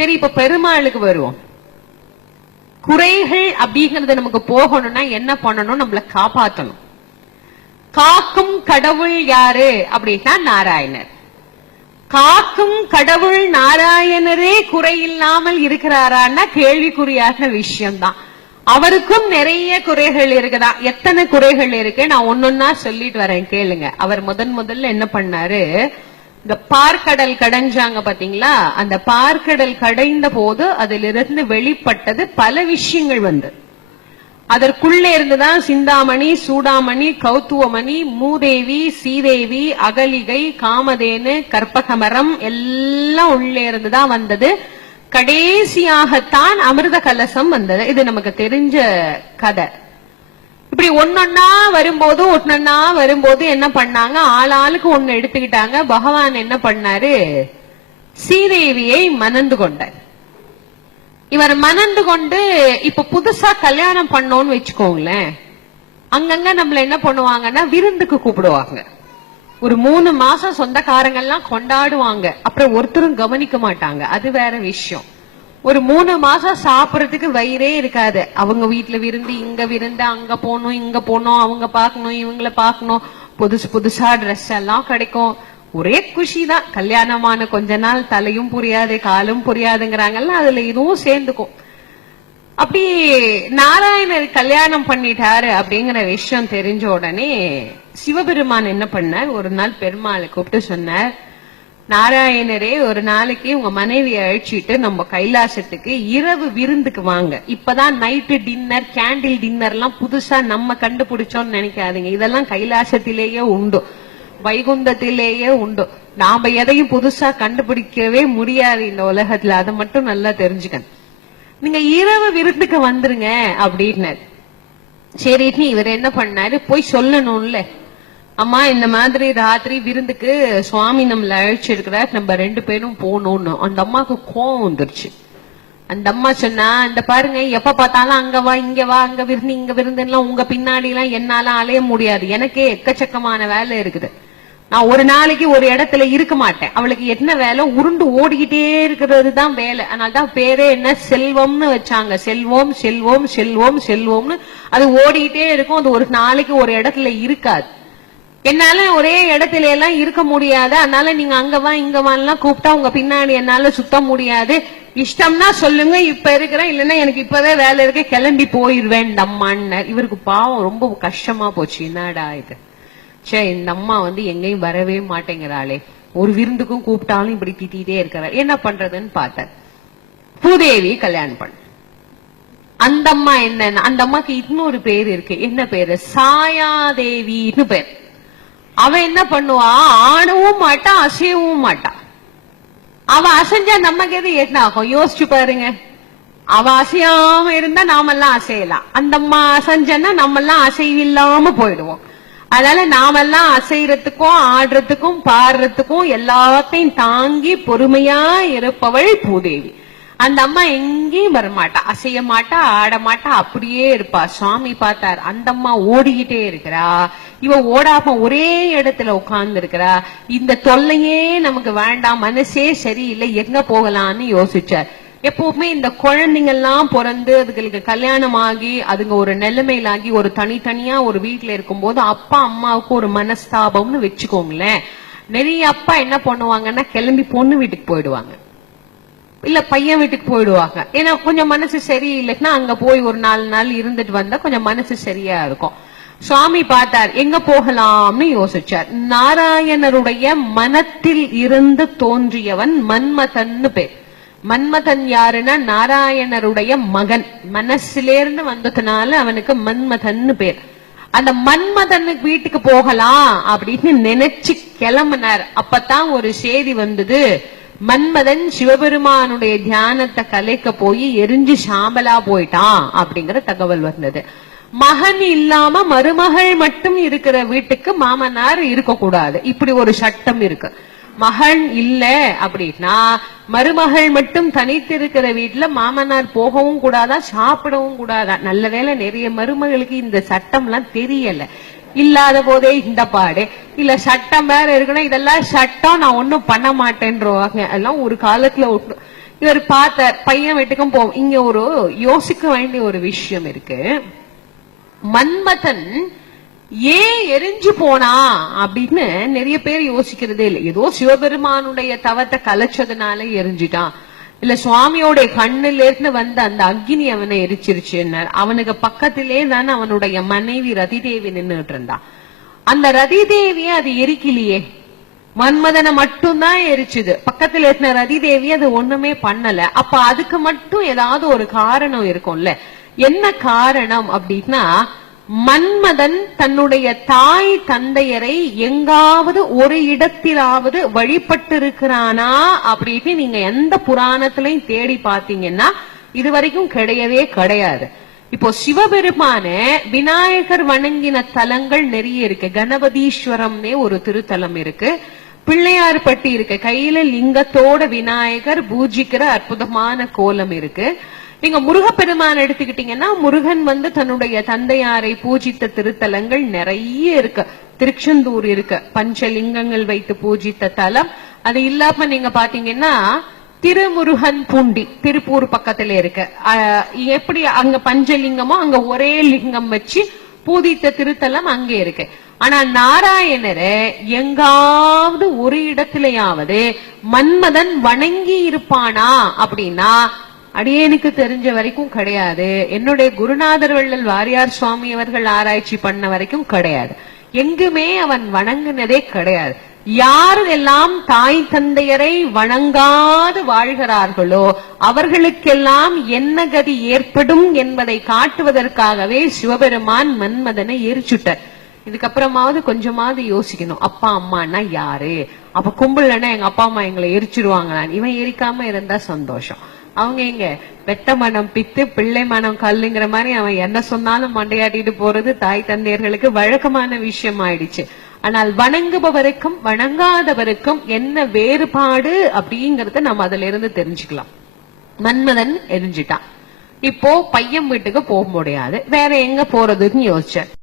சரி, இப்ப பெருமாளுக்கு வருவோம். குறைகள் அப்படிங்கறது நமக்கு போகணும்னா என்ன பண்ணணும்? நம்மள காப்பாற்றணும். காக்கும் கடவுள் யாரு அப்படின்னா நாராயணர். காக்கும் கடவுள் நாராயணரே குறையில்லாமல் இருக்கிறாரான்னா கேள்விக்குறியான விஷயம்தான். அவருக்கும் நிறைய குறைகள் இருக்குதா. எத்தனை குறைகள் இருக்கு நான் ஒன்னொன்னா சொல்லிட்டு வரேன், கேளுங்க. அவர் முதல்ல என்ன பண்ணாரு, இந்த பார்க்கடல் கடைஞ்சாங்க பாத்தீங்களா, அந்த பார்க்கடல் கடைந்த போது அதிலிருந்து வெளிப்பட்டது பல விஷயங்கள் வந்து, அதற்குள்ளே இருந்துதான் சிந்தாமணி, சூடாமணி, கௌத்துவமணி, மூதேவி, சீதேவி, அகலிகை, காமதேனு, கற்பகமரம் எல்லாம் உள்ளே இருந்துதான் வந்தது. கடைசியாகத்தான் அமிர்த கலசம் வந்தது. இது நமக்கு தெரிஞ்ச கதை. இப்படி ஒன்னொன்னா வரும்போது என்ன பண்ணாங்க, ஆளாளுக்கு ஒண்ணு எடுத்துக்கிட்டாங்க. பகவான் என்ன பண்ணாரு, சீதேவியை மணந்து கொண்டார். இவர் மணந்து கொண்டு இப்ப புதுசா கல்யாணம் பண்ணோம்னு வச்சுக்கோங்களேன், அங்கங்க நம்மள என்ன பண்ணுவாங்கன்னா விருந்துக்கு கூப்பிடுவாங்க. ஒரு 3 மாசம் சொந்தக்காரங்க எல்லாம் கொண்டாடுவாங்க. அப்புறம் ஒருத்தரும் கவனிக்க மாட்டாங்க, அது வேற விஷயம். ஒரு 3 மாசம் சாப்பிடறதுக்கு வயிறே இருக்காது. அவங்க வீட்டுல விருந்து, இங்க விருந்து, அங்க போகணும், இங்க போகணும், அவங்க பாக்கணும், இவங்களை பாக்கணும், புதுசா ட்ரெஸ் எல்லாம் கிடைக்கும். ஒரே குஷிதான். கல்யாணமான கொஞ்ச நாள் தலையும் புரியாது காலும் புரியாதுங்கிறாங்கல்ல, அதுல இதுவும் சேர்ந்துக்கும். அப்படி நாராயணர் கல்யாணம் பண்ணிட்டாரு அப்படிங்கிற விஷயம் தெரிஞ்ச உடனே சிவபெருமான் என்ன பண்ணார், ஒரு நாள் பெருமாளை கூப்பிட்டு சொன்னார், நாராயணரே ஒரு நாளைக்கு உங்க மனைவியை அழைச்சிட்டு நம்ம கைலாசத்துக்கு இரவு விருந்துக்கு வாங்க. இப்பதான் நைட்டு டின்னர், கேண்டில் டின்னர் எல்லாம் புதுசா நம்ம கண்டுபிடிச்சோம்னு நினைக்காதீங்க. இதெல்லாம் கைலாசத்திலேயே உண்டு, வைகுந்தத்திலேயே உண்டு. நாம எதையும் புதுசா கண்டுபிடிக்கவே முடியாது இந்த உலகத்துல, அதை மட்டும் நல்லா தெரிஞ்சுக்கணும். நீங்க இரவு விருந்துக்கு வந்துருங்க அப்படின்னாரு. சரின்னு இவர் என்ன பண்ணாரு, போய் சொல்லணும்ல, அம்மா இந்த மாதிரி ராத்திரி விருந்துக்கு சுவாமி நம்மள அழைச்சிருக்கிறார், நம்ம 2 பேரும் போகணும்னு. அந்த அம்மாக்கு கோவம் வந்துருச்சு. அந்த அம்மா சொன்னா, இந்த பாருங்க, எப்ப பார்த்தாலும் அங்க வா இங்க வா, அங்க விருந்து இங்க விருந்துலாம் உங்க பின்னாடி எல்லாம் என்னால அலைய முடியாது. எனக்கே எக்கச்சக்கமான வேலை இருக்குது. நான் ஒரு நாளைக்கு ஒரு இடத்துல இருக்க மாட்டேன். அவளுக்கு என்ன வேலை, உருண்டு ஓடிக்கிட்டே இருக்கிறது தான் வேலை. அதனாலதான் பேரே என்ன செல்வம்னு வச்சாங்க. செல்வம் செல்வம் செல்வம் செல்வம்னு அது ஓடிக்கிட்டே இருக்கும். அது ஒரு நாளைக்கு ஒரு இடத்துல இருக்காது. என்னால ஒரே இடத்துல எல்லாம் இருக்க முடியாது. அதனால நீங்க அங்க வா இங்க வாலாம் கூப்பிட்டா உங்க பின்னாடி என்னால சுத்த முடியாது. இஷ்டம்னா சொல்லுங்க, இப்ப இருக்கிறேன், இல்லைன்னா எனக்கு இப்பவே வேலை இருக்கு, கிளம்பி போயிருவேன் அம்மான்னு. இவருக்கு பாவம் ரொம்ப கஷ்டமா போச்சு. என்னடா இது, சே இந்த அம்மா எங்கேயும் வரவே மாட்டேங்கிறாளே, ஒரு விருந்துக்கும் கூப்பிட்டாலும் இப்படி திட்டிகிட்டே இருக்கிறார், என்ன பண்றதுன்னு பார்த்தார். பூதேவி கல்யாணம் பண்ண. அந்த அம்மா என்ன, அந்த அம்மாக்கு இன்னொரு பேர் இருக்கு. என்ன பேரு, சாயாதேவின்னு பேர். அவ என்ன பண்ணுவா, ஆடவும் மாட்டா அசையவும் மாட்டா. அவ அசைஞ்சா நமக்கு எது என்ன ஆகும் யோசிச்சு பாருங்க. அவ அசையாம இருந்தா நாமெல்லாம் அசையலாம், அந்த அம்மா அசைஞ்சன்னா நம்ம எல்லாம் அசைவில்லாம போயிடுவோம். அதனால நாமெல்லாம் அசைறதுக்கும் ஆடுறதுக்கும் பாடுறதுக்கும் எல்லாத்தையும் தாங்கி பொறுமையா இருப்பவள் பூதேவி. அந்த அம்மா எங்கேயும் வரமாட்டா, அசைய மாட்டா, ஆட மாட்டா, அப்படியே இருப்பா. சுவாமி பார்த்தார், அந்த அம்மா ஓடிக்கிட்டே இருக்கிறா, இவ ஓடாம ஒரே இடத்துல உட்கார்ந்து இருக்கிறா, இந்த தொல்லையே நமக்கு வேண்டாம், மனசே சரியில்லை, எங்க போகலான்னு யோசிச்சார். எப்பவுமே இந்த குழந்தைங்க எல்லாம் பிறந்து அதுகளுக்கு கல்யாணம் ஆகி அதுங்க ஒரு நிலைமையிலாகி ஒரு தனித்தனியா ஒரு வீட்டுல இருக்கும் போது அப்பா அம்மாவுக்கு ஒரு மனஸ்தாபம்னு வச்சுக்கோங்களேன். நிறைய அப்பா என்ன பண்ணுவாங்கன்னா கிளம்பி பொண்ணு வீட்டுக்கு போயிடுவாங்க, இல்ல பையன் வீட்டுக்கு போயிடுவாங்க. ஏன்னா கொஞ்சம் மனசு சரியில்லைன்னா அங்க போய் ஒரு 4 நாள் இருந்துட்டு வந்தா கொஞ்சம் மனசு சரியா இருக்கும். சுவாமி பார்த்தார், எங்க போகலாம்னு யோசிச்சார். நாராயணருடைய மனத்தில் இருந்து தோன்றியவன் மன்மதன்னு பேர். மன்மதன் யாருன்னா நாராயணருடைய மகன், மனசிலேருந்து வந்ததுனால அவனுக்கு மன்மதன்னு பேர். அந்த மன்மதனுக்கு வீட்டுக்கு போகலாம் அப்படின்னு நினைச்சு கிளம்பினார். அப்பதான் ஒரு செய்தி வந்தது, மன்மதன் சிவபெருமானுடைய தியானத்தை கலைக்க போய் எரிஞ்சு சாம்பலா போயிட்டான் அப்படிங்கிற தகவல் வந்தது. மகன் இல்லாம மருமகள் மட்டும் இருக்கிற வீட்டுக்கு மாமனார் இருக்க கூடாது, இப்படி ஒரு சட்டம் இருக்கு. மகன் இல்ல அப்படின்னா மருமகள் மட்டும் தனித்து இருக்கிற வீட்டுல மாமனார் போகவும் கூடாதா, சாப்பிடவும் கூடாதா. நல்ல வேளை நிறைய மருமகளுக்கு இந்த சட்டம் எல்லாம் தெரியல, இல்லாத போதே இந்த பாடு. இல்ல சட்டம் வேற இருக்கணும், இதெல்லாம் சட்டம் நான் ஒன்னும் பண்ண மாட்டேன்றவாங்க. எல்லாம் ஒரு காலத்துல இவர் பார்த்தார், பையன் வீட்டுக்கும் போவோம். இங்க ஒரு யோசிக்க வேண்டிய ஒரு விஷயம் இருக்கு. மன்மதன் ஏன் எரிஞ்சு போனா அப்படின்னு நிறைய பேர் யோசிக்கிறதே இல்லை. ஏதோ சிவபெருமானுடைய தவத்தை கலைச்சதுனால எரிஞ்சுட்டான், இல்ல சுவாமியோட கண்ணுல இருந்து வந்த அந்த அக்னி அவனை எரிச்சிருச்சு. அவனுக்கு பக்கத்திலே தானே அவனுடைய மனைவி ரதிதேவி நின்றுட்டு இருந்தா. அந்த ரதிதேவிய அது எரிக்கலையே, மன்மதனை மட்டும்தான் எரிச்சுது. பக்கத்துல இருந்த ரதிதேவி அது ஒண்ணுமே பண்ணல. அப்ப அதுக்கு மட்டும் ஏதாவது ஒரு காரணம் இருக்கும்ல. என்ன காரணம் அப்படின்னா, மன்மதன் தன்னுடைய தாய் தந்தையரை எங்காவது ஒரு இடத்திலாவது வழிபட்டு இருக்கிறானா அப்படின்னு நீங்க எந்த புராணத்திலையும் தேடி பாத்தீங்கன்னா இதுவரைக்கும் கிடையவே கிடையாது. இப்போ சிவபெருமான விநாயகர் வணங்கின தலங்கள் நிறைய இருக்கு. கணபதீஸ்வரம்னே ஒரு திருத்தலம் இருக்கு, பிள்ளையார்பட்டி இருக்கு, கையில லிங்கத்தோட விநாயகர் பூஜிக்கிற அற்புதமான கோலம் இருக்கு. நீங்க முருகப்பெருமான் எடுத்துக்கிட்டீங்கன்னா முருகன் தன்னுடைய தந்தையாரை பூஜித்த திருத்தலங்கள் நிறைய இருக்கு. திருச்செந்தூர் இருக்கு, பஞ்சலிங்கங்கள் வைத்து பூஜித்த தலம். அது இல்லாம நீங்க பாத்தீங்கன்னா திருமுருகன் பூண்டி திருப்பூர் பக்கத்துல இருக்கு. எப்படி அங்க பஞ்சலிங்கமோ அங்க ஒரே லிங்கம் வச்சு பூஜித்த திருத்தலம் அங்கே இருக்கு. ஆனா நாராயணரை எங்காவது ஒரு இடத்திலேயாவது மன்மதன் வணங்கி இருப்பானா அப்படின்னா அடியேனுக்கு தெரிஞ்ச வரைக்கும் கிடையாது. என்னுடைய குருநாதர் வள்ளல் வாரியார் சுவாமி அவர்கள் ஆராய்ச்சி பண்ண வரைக்கும் கிடையாது. எங்குமே அவன் வணங்கினதே கிடையாது. யாரெல்லாம் தாய் தந்தையரை வணங்காது வாழ்கிறார்களோ அவர்களுக்கெல்லாம் என்ன கதி ஏற்படும் என்பதை காட்டுவதற்காகவே சிவபெருமான் மன்மதனை எரிச்சுட்டார். இதுக்கப்புறமாவது கொஞ்சமாவது யோசிக்கணும், அப்பா அம்மானா யாரு, அப்ப கும்பலன்னா எங்க அப்பா அம்மா எங்களை எரிச்சிருவாங்களான்னு. இவன் எரிக்காம இருந்தா சந்தோஷம். அவங்க எங்க வெட்ட மனம் பித்து பிள்ளை மனம் கல்லுங்கிற மாதிரி அவன் என்ன சொன்னாலும் மண்டையாட்டிட்டு போறது தாய் தந்தையர்களுக்கு வழக்கமான விஷயம் ஆயிடுச்சு. ஆனால் வணங்குபவருக்கும் வணங்காதவருக்கும் என்ன வேறுபாடு அப்படிங்கறத நம்ம அதுல இருந்து தெரிஞ்சுக்கலாம். மன்மதன் எரிஞ்சிட்டான். இப்போ பையன் வீட்டுக்கு போக முடியாது, வேற எங்க போறதுன்னு யோசிச்சார்.